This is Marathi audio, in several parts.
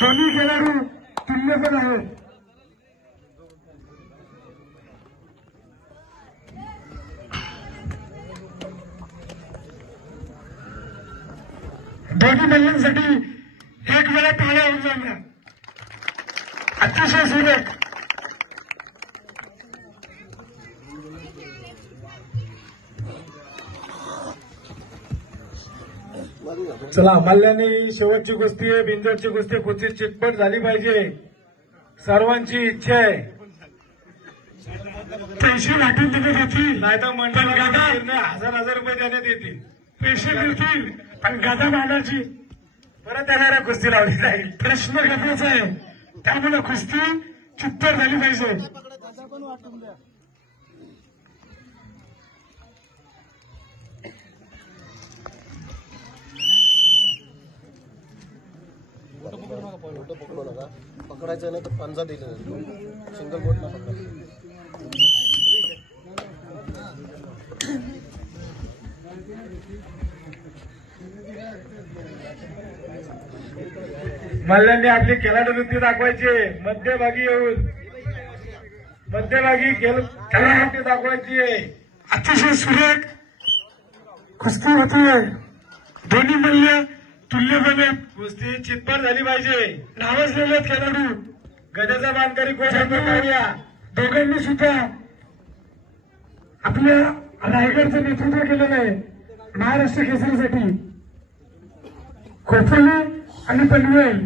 दोन्ही खेळाडू तुल्यबळ आहेत. दोन्ही मल्लांसाठी एक वेळा टाळ्या होऊन जाणार. अतिशय सुरेख. चला, मल्ल्याने शेवटची कुस्ती आहे, बिंजोडची कुस्ती. कुस्ती चितपट झाली पाहिजे, सर्वांची इच्छा आहे. पैसे वाटून देण्यात येतील, नाही तर मंडळ हजार रुपये देण्यात येतील. पैसे मिळतील, पण गदा मानाची परत येणाऱ्या कुस्ती लावली जाईल. प्रश्न गदाचा आहे, त्यामुळे कुस्ती चितपट झाली पाहिजे. पकडू नका, पकडायचं नाही तर पंजा दिले सिंगल बोट ना पकडा. मल्ल्यांनी आपली खेळाडू वृत्ती दाखवायची. मध्यभागी येऊन मध्यभागी खेळाडू दाखवायची. अतिशय सुरेख कुस्ती होतीये. दोन्ही मल्ल तुल्यबळ. कुस्ती चितपट झाली पाहिजे. नावाजलेले खेळाडू गदाचा मानकरी कोण पाहूया. दोघांनी सुद्धा आपल्या रायगडचं नेतृत्व केलेलं आहे महाराष्ट्र केसरीसाठी. खोपोली आणि पनवेल.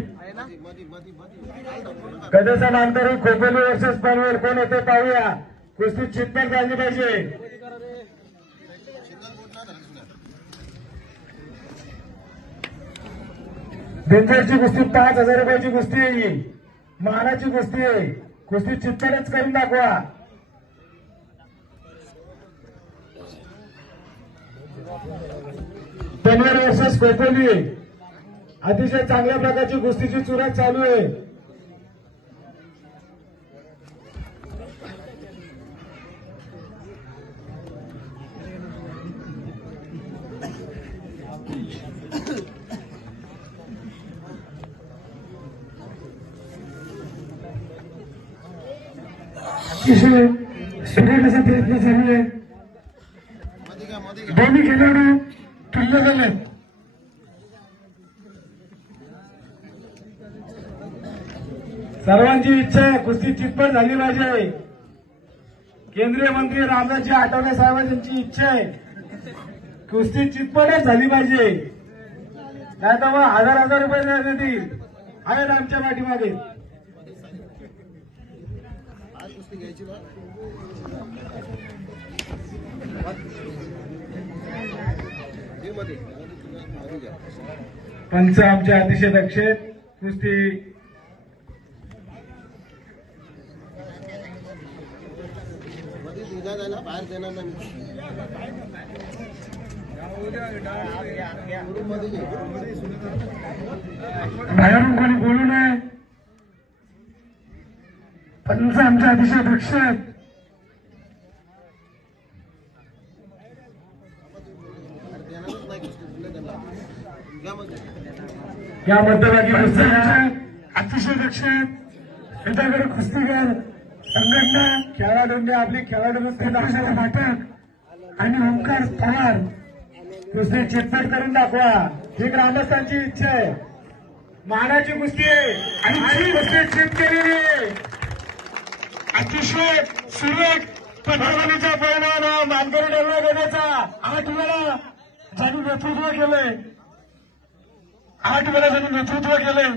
गदाचा मानकरी खोपोली वर्सेस पनवेल कोण होते पाहूया. कुस्ती चितपट झाली पाहिजे. बिंजोडची कुस्ती 5,000 रुपयाची कुस्ती आहे. ही मानाची कुस्ती आहे. कुस्ती चितपटच करून दाखवा. पनवेल वर्सेस खोपोली. अतिशय चांगल्या प्रकारची कुस्तीची चुरत चालू आहे. अतिशय सुरेख असा प्रयत्न चालू आहे. दोन्ही खेळाडू तुल्यबळ आहेत. सर्वांची इच्छा आहे कुस्ती चितपट झाली पाहिजे. केंद्रीय मंत्री रामदासजी आठवले साहेबांची इच्छा आहे कुस्ती चितपटच झाली पाहिजे. नाही तर मग हजार रुपये देतील. आहेत आमच्या पाठीमागे. पंच आमचे अतिशय दक्ष आहेत. कुस्ती बाहेर देणार नाही. बाहेरून कोणी बोलू नये. पंच आमचे अतिशय दक्ष आहेत. या मध्यभागी कुस्ती अतिशय दक्ष आहेत. त्याच्याकडे कुस्तीगर संघटना खेळाडूंनी आपली खेळाडू वृत्ती दाखवण्याचा नाटक आणि ओंकार पवार कुस्ती चितपट करून दाखवा. ही ग्रामस्थांची इच्छा आहे. मानाची कुस्ती आहे आणि कुस्ती चित केलेली आहे. अतिशय सुरेख पदावलीचा परिणाम मानकरी डल्ला घेण्याचा. 8 वेळा ज्यांनी नेतृत्व केलंय. 8 वेळा ज्यांनी नेतृत्व केलंय.